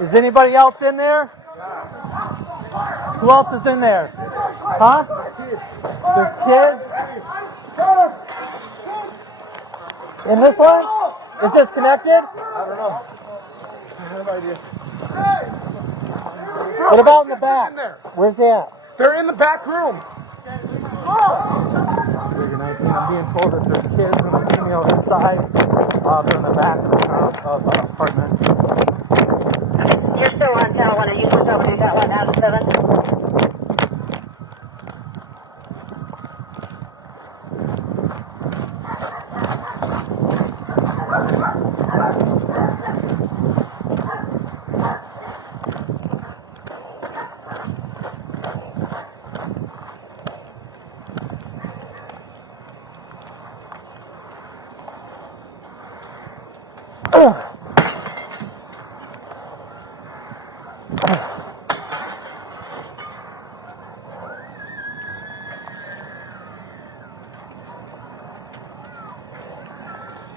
Is anybody else in there? Who else is in there? Huh? There's kids? In this one? Is this connected? I don't know. I have no idea. What about in the back? Where's he at? They're in the back room. I'm being told that there's kids and a female inside. They're in the back of the apartment. You're still on channel 1. Are you switched over to that 1 out of 7?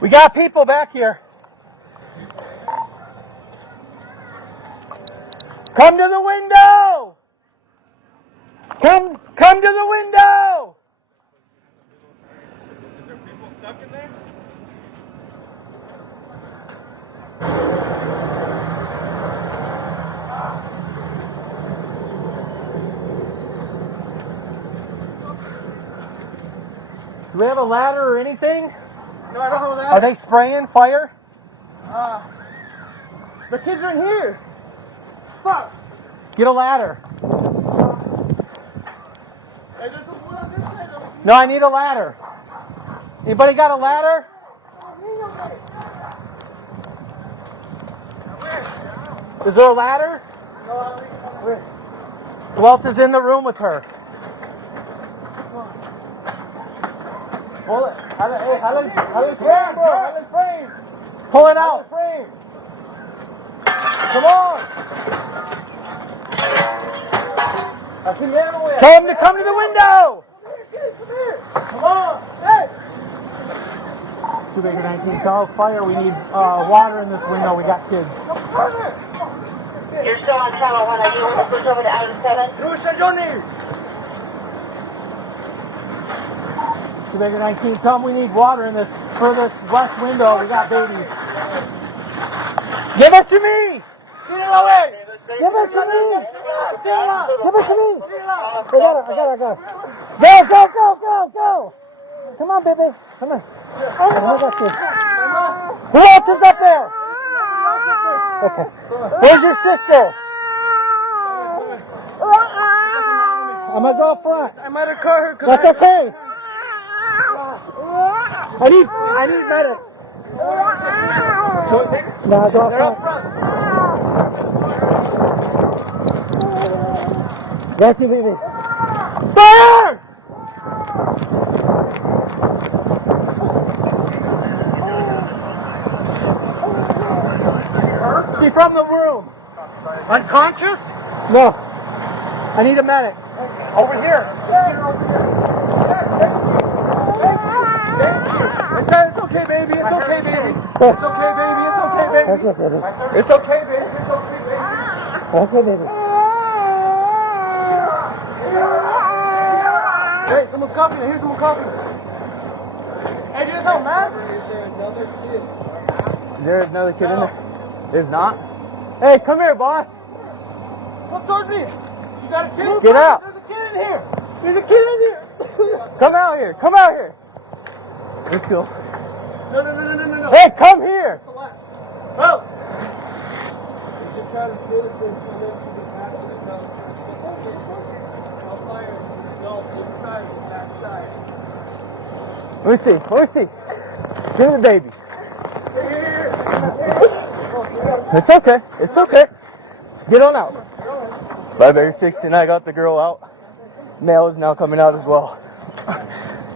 We got people back here. Come to the window! Come to the window! Is there people stuck in there? Do we have a ladder or anything? No, I don't know that. Are they spraying fire? The kids are in here. Fuck. Get a ladder. Hey, there's some wood on this side. No, I need a ladder. Anybody got a ladder? Is there a ladder? Who else is in the room with her? Pull it. Hey, how frame, bro? How frame? Pull it out. Frame. Come on. Tell them to come to the window. Come here. Come on. Hey. 2-19, call fire. We need water in this window. We got kids. You're still on channel 1. Are you going to switch over to out of 7? 2-19, tell them we need water in this furthest west window. We got babies. Give it to me! Get it away. Give it to me! Give it to me! I got it. Go! Come on, baby. Come on. I got you. Who else is up there? Okay. Where's your sister? I'm gonna go up front. I might have caught her. That's okay. I need medics. No, go up front. That's you, baby. Fire! She from the room. Unconscious? No. I need a medic. Over here. It's okay, baby. It's okay, baby. It's okay, baby. It's okay, baby. Okay, baby. It's okay, baby. It's okay, baby. Okay, baby. Hey, someone's coughing. Here's someone coughing. Hey, do you have a mask? Is there another kid in there? There's not? Hey, come here, boss. Come towards me. You got a kid? Get out. There's a kid in here. There's a kid in here. Come out here. Let's go. No. Hey, come here. Oh. Let me see. Give me the baby. It's okay. Get on out. Bye, baby 16. I got the girl out. Male is now coming out as well.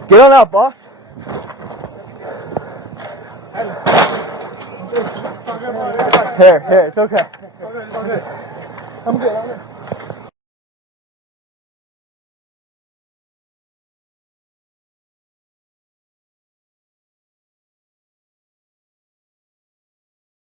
Get on out, boss. Here, it's okay. I'm good.